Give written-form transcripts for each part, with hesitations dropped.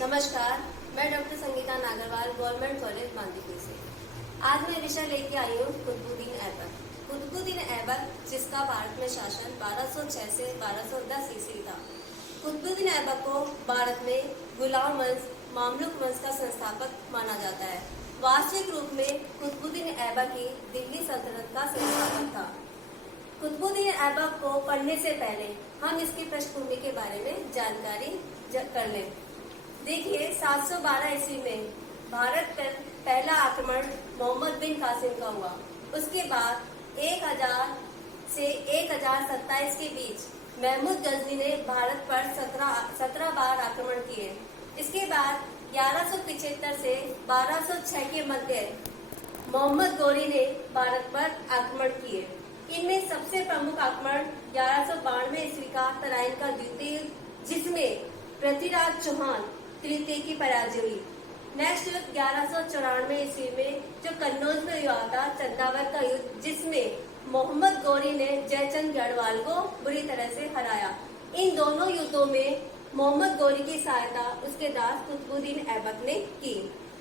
नमस्कार, मैं doctor Sangeeta Nagarwal, government college Mandipur से। आज मैं विषय लेके आई हूँ कुतुबुद्दीन ऐबक। कुतुबुद्दीन ऐबक, जिसका भारत में शासन 1206 से 1210 ईस्वी था। कुतुबुद्दीन ऐबक को भारत में गुलाम वंश, मामलुक वंश का संस्थापक माना जाता है। वास्तविक रूप में कुतुबुद्दीन ऐबक ही दिल्ली सल्तनत का संस्थापक था। कुतुबुद्दीन ऐबक को पढ़ने से पहले हम इसकी पृष्ठभूमि के बारे में जानकारी कर लें। देखिए, 712 ईस्वी में भारत पर पहला आक्रमण मोहम्मद बिन कासिम का हुआ। उसके बाद 1000 से 1027 के बीच महमूद गजनी ने भारत पर 17 बार आक्रमण किए। इसके बाद 1175 से 1206 के मध्य मोहम्मद गौरी ने भारत पर आक्रमण किए। इनमें सबसे प्रमुख आक्रमण 1192 ईस्वी का तराइन का द्वितीय युद्ध, जिसमें पृथ्वीराज चौहान तृतीय की पराजय हुई। नेक्स्ट युद्ध 1194 ईस्वी में जो कन्नौज में हुआ था, चंदावर का युद्ध, जिसमें मोहम्मद गौरी ने जयचंद गढ़वाल को बुरी तरह से हराया। इन दोनों युद्धों में मोहम्मद गौरी की सहायता उसके दास कुतुबुद्दीन ऐबक ने की।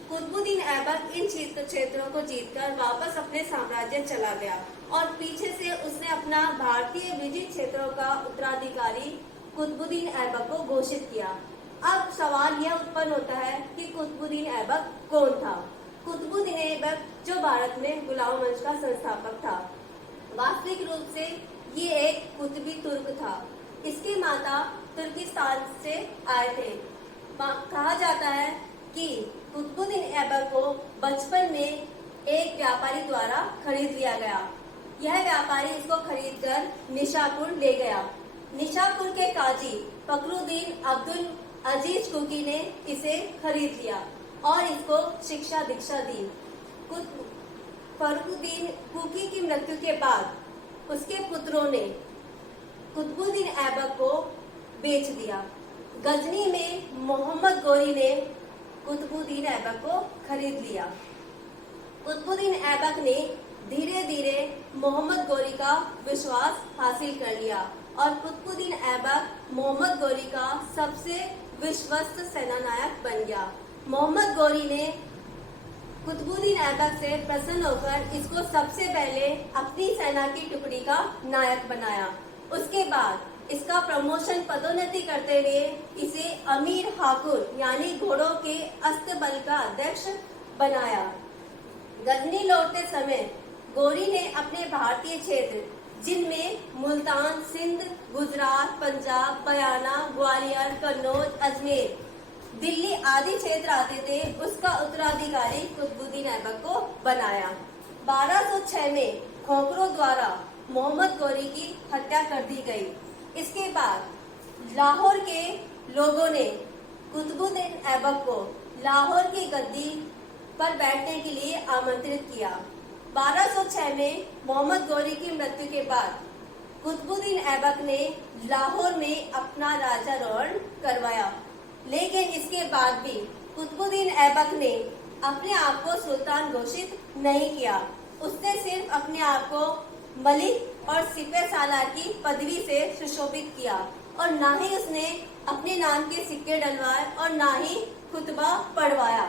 कुतुबुद्दीन ऐबक इन क्षेत्रों को जीतकर वापस अपने साम्राज्य चला गया और पीछे से उसने अपना भारतीय विजित क्षेत्रों का उत्तराधिकारी कुतुबुद्दीन ऐबक को घोषित किया। अब सवाल यह उत्पन्न होता है कि कुतुबुद्दीन ऐबक कौन था? कुतुबुद्दीन ऐबक जो भारत में गुलाम वंश का संस्थापक था। वास्तविक रूप से ये एक कुतुबी तुर्क था। इसकी माता तुर्किस्तान से आए थे। कहा जाता है कि कुतुबुद्दीन ऐबक को बचपन में एक व्यापारी द्वारा खरीद लिया गया। यह व्यापारी इसको खरीदकर निशापुर ले गया। निशापुर के काजी फखरुद्दीन अब्दुल अजीज कुकी ने इसे खरीद लिया और इसको शिक्षा दीक्षा दी। फखरुद्दीन कुकी की मृत्यु के बाद उसके पुत्रों ने कुतुबुद्दीन ऐबक को बेच दिया। गजनी में मोहम्मद गौरी ने कुतुबुद्दीन ऐबक को खरीद लिया। कुतुबुद्दीन ऐबक ने धीरे धीरे मोहम्मद गौरी का विश्वास हासिल कर लिया और कुतुबुद्दीन ऐबक मोहम्मद गौरी का सबसे विश्वस्त सेनानायक बन गया। मोहम्मद गौरी ने कुतुबुद्दीन ऐबक से प्रसन्न होकर इसको सबसे पहले अपनी सेना की टुकड़ी का नायक बनाया। उसके बाद इसका प्रमोशन पदोन्नति करते हुए इसे अमीर हाकुर यानी घोड़ों के अस्तबल का अध्यक्ष बनाया। गजनी लौटते समय गौरी ने अपने भारतीय क्षेत्र, जिनमें मुल्तान, सिंध, गुजरात, पंजाब, बयाना, ग्वालियर, कन्नौज, अजमेर, दिल्ली आदि क्षेत्र आते थे, उसका उत्तराधिकारी कुतुबुद्दीन ऐबक को बनाया। 1206 में खोखरों द्वारा मोहम्मद गौरी की हत्या कर दी गई। इसके बाद लाहौर के लोगों ने कुतुबुद्दीन ऐबक को लाहौर की गद्दी पर बैठने के लिए आमंत्रित किया। 1206 में मोहम्मद गौरी की मृत्यु के बाद कुतुबुद्दीन ऐबक ने लाहौर में अपना राजारोहण करवाया, लेकिन इसके बाद भी कुतुबुद्दीन ऐबक ने अपने आप को सुल्तान घोषित नहीं किया। उसने सिर्फ अपने आप को मलिक और सिपह सालार की पदवी से सुशोभित किया और ना ही उसने अपने नाम के सिक्के डलवाए और ना ही खुतबा पढ़वाया।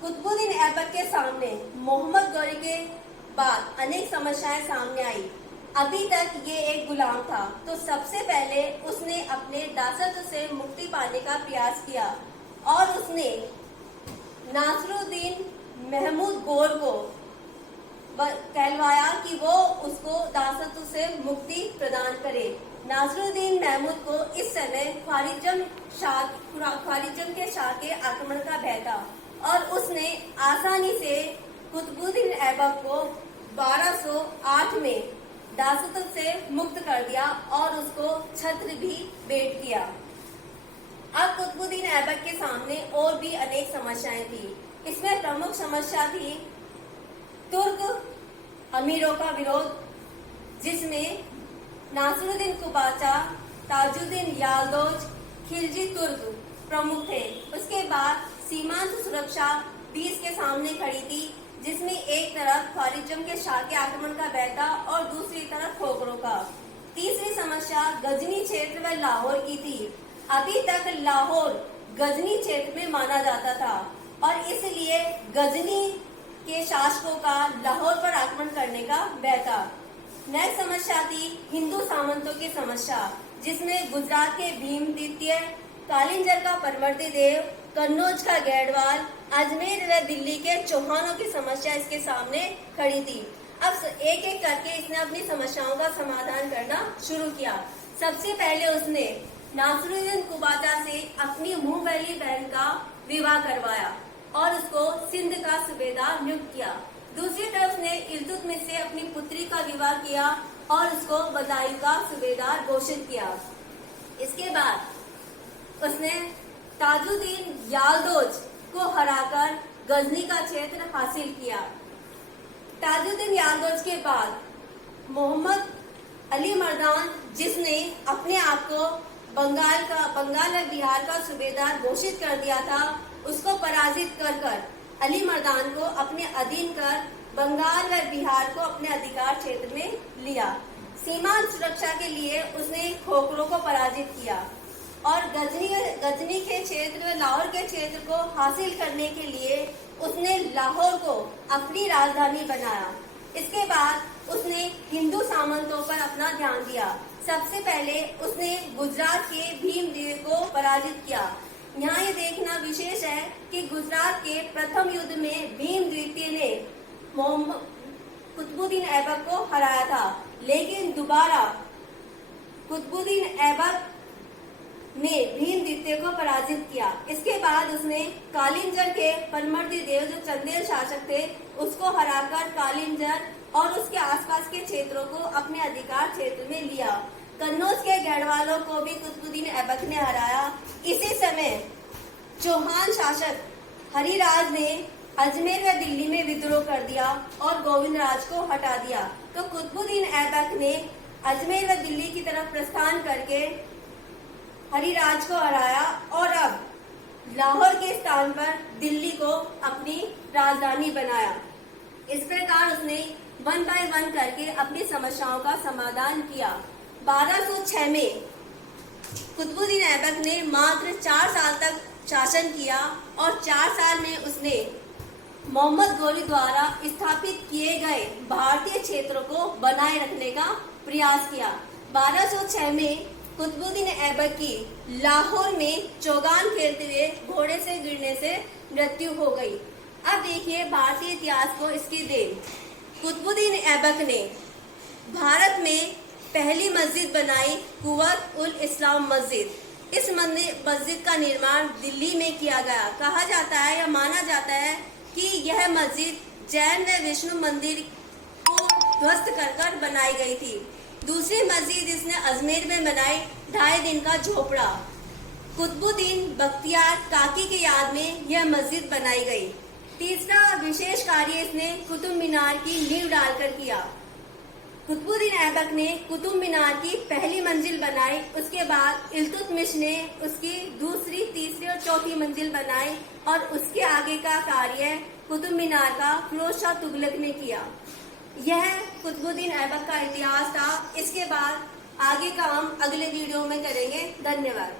कुतुबुद्दीन ऐबक के सामने मोहम्मद गौरी के बाद अनेक समस्याएं सामने आई। अभी तक ये एक गुलाम था, तो सबसे पहले उसने अपने दासत्व से मुक्ति पाने का प्रयास किया और उसने नासरुद्दीन महमूद गौर को कहलवाया कि वो उसको दासत्व से मुक्ति प्रदान करे। नासरुद्दीन महमूद को इस समय ख्वारिज्म के शाह के आक्रमण का भय था और उसने आसानी से कुतुबुद्दीन ऐबक को 1208 में दासत्व से मुक्त कर दिया और उसको छत्र भी भेंट किया। अब कुतुबुद्दीन ऐबक के सामने और भी अनेक समस्याएं थी। इसमें प्रमुख समस्या थी तुर्क अमीरों का विरोध, जिसमें नासरुद्दीन कुबाचा, ताजुद्दीन याल्दोज, खिलजी तुर्क प्रमुख थे। उसके बाद सीमांत सुरक्षा भी इसके सामने खड़ी थी, जिसमें एक तरफ ख्वारिज्म के शाह के आक्रमण का भय था और दूसरी तरफ खोखरों का। तीसरी समस्या गजनी क्षेत्र व लाहौर की थी। अभी तक लाहौर गजनी क्षेत्र में माना जाता था और इसलिए गजनी के शासकों का लाहौर पर आक्रमण करने का भय था। नेक्स्ट समस्या थी हिंदू सामंतों की समस्या, जिसमें गुजरात के भीम द्वितीय, कालिंजर का परवर्ती देव, कन्नौज का गैडवाल, अजमेर व दिल्ली के चौहानों की समस्या इसके सामने खड़ी थी। अब एक एक करके इसने अपनी समस्याओं का समाधान करना शुरू किया। सबसे पहले उसने नासिरुद्दीन कुबाचा से अपनी मुंह वाली बहन का विवाह करवाया और उसको सिंध का सूबेदार नियुक्त किया। दूसरी तरफ उसने इल्तुतमिश से अपनी पुत्री का विवाह किया और उसको बदायूं का सूबेदार घोषित किया। इसके बाद उसने ताजुद्दीन यालदोज को हराकर गजनी का क्षेत्र हासिल किया। ताजुद्दीन यालदोज के बाद मोहम्मद अली मर्दान, जिसने अपने आप को बंगाल व बिहार का सूबेदार घोषित कर दिया था, उसको पराजित कर अली मर्दान को अपने अधीन कर बंगाल व बिहार को अपने अधिकार क्षेत्र में लिया। सीमांत सुरक्षा के लिए उसने खोखरों को पराजित किया और गजनी के क्षेत्र व लाहौर के क्षेत्र को हासिल करने के लिए उसने लाहौर को अपनी राजधानी बनाया। इसके बाद उसने हिंदू सामंतों पर अपना ध्यान दिया। सबसे पहले उसने गुजरात के भीमदेव को पराजित किया। यहाँ ये देखना विशेष है कि गुजरात के प्रथम युद्ध में भीम द्वितीय ने कुतुबुद्दीन ऐबक को हराया था, लेकिन दोबारा कुतुबुद्दीन ऐबक ने भीम द्वितीय को पराजित किया। इसके बाद उसने कालिंजर के परवर्ती देव, जो चंदेल शासक थे, उसको हराकर कालिंजर और उसके आसपास के क्षेत्रों को अपने अधिकार क्षेत्र में लिया। कन्नौज के गढ़वालों को भी कुतुबुद्दीन ऐबक ने हराया। इसी समय चौहान शासक हरिराज ने अजमेर व दिल्ली में विद्रोह कर दिया और गोविंदराज को हटा दिया। तो कुतुबुद्दीन ऐबक ने अजमेर व दिल्ली की तरफ प्रस्थान करके हरिराज को हराया और अब लाहौर के स्थान पर दिल्ली को अपनी राजधानी बनाया। इस प्रकार उसने 1 बाय 1 करके अपनी समस्याओं का समाधान किया। 1206 में कुतुबुद्दीन ऐबक ने मात्र 4 साल तक शासन किया और 4 साल में उसने मोहम्मद गोरी द्वारा स्थापित किए गए भारतीय क्षेत्रों को बनाए रखने का प्रयास किया। 1206 में कुतुबुद्दीन ऐबक की लाहौर में चौगान खेलते हुए घोड़े से गिरने से मृत्यु हो गई। अब देखिए भारतीय इतिहास को इसकी देन। कुतुबुद्दीन ऐबक ने भारत में पहली मस्जिद बनाई, कुव्वत उल इस्लाम मस्जिद। इस मस्जिद का निर्माण दिल्ली में किया गया। कहा जाता है या माना जाता है कि यह मस्जिद जैन व विष्णु मंदिर को ध्वस्त कर बनाई गई थी। दूसरी मस्जिद इसने अजमेर में बनाई, 2.5 दिन का झोपड़ा। कुतुबुद्दीन बख्तियार काकी की याद में यह मस्जिद बनाई गई। तीसरा विशेष कार्य इसने कुतुब मीनार की नींव डालकर किया। कुतुबुद्दीन ऐबक ने कुतुब मीनार की पहली मंजिल बनाई, उसके बाद इल्तुतमिश ने उसकी दूसरी, तीसरी और चौथी मंजिल बनाई और उसके आगे का कार्य कुतुब मीनार का फिरोज शाह तुगलक ने किया। यह कुतुबुद्दीन ऐबक का इतिहास था। इसके बाद आगे का हम अगले वीडियो में करेंगे। धन्यवाद।